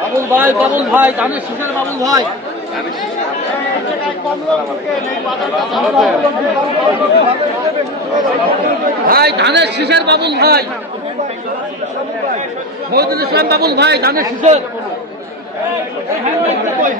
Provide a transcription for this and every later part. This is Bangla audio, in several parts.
বাবুল ভাই বাবুল ভাই ধানের শীষের বাবুল ভাই। ভাই ধানের শীষের বাবুল ভাই। মহিদুল ইসলাম বাবুল ভাই ধানের শীষের।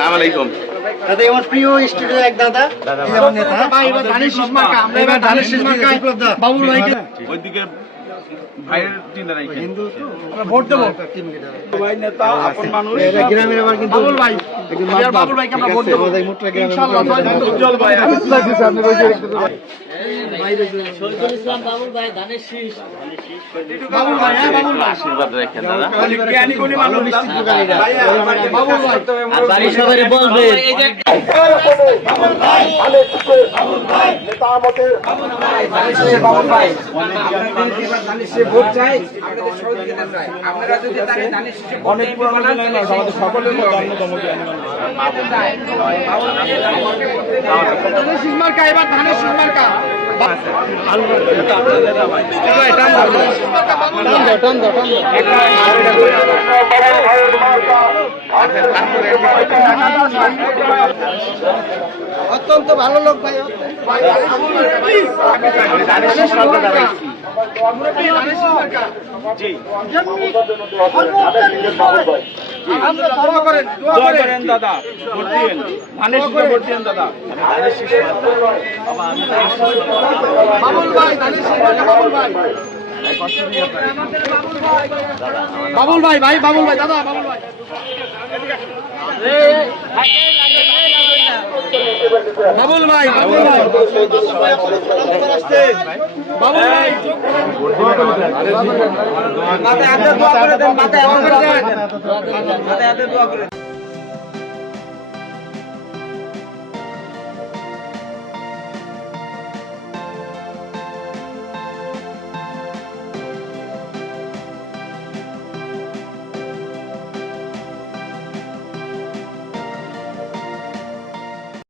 আমার আমরা এবার ধানের শীষ মার্কা বাবুল ভাইকে ওইদিকে ভাইয়ের চিন্তা নাই হিন্দু ভোট দেবো ভাই নেতা আপন মানুষ গ্রামের আবার কিন্তু বাবুল ভাই বাবুল ভাইকে আমরা ভোট দেবো ইনশাআল্লাহ উজ্জ্বল ভাই শহীদুল ইসলাম বাবুল ভাই ধানের শীষ বাবুল ভাই হ্যাঁ বাবুল ভাই আশীর্বাদ রেখে দাদা জ্ঞানী গুণী মানুষ বাবুল ভাই বাড়ির সবাই বলবে অনেক পুরানো দিনের মানুষ আমাদের সকলের মধ্যে অন্যতম জ্ঞানী মানুষ ধানের শীষ এবার অত্যন্ত ভালো লোক ভাই দাদা বাবুল বাবুল ভাই বাবুল ভাই ভাই বাবুল ভাই দাদা বাবুল ভাই বাবুল ভাই বাবুল ভাই। বাবুল ভাই। দোয়া করে দেন, মাথায় দোয়া করে দেন। মাথায় দোয়া করে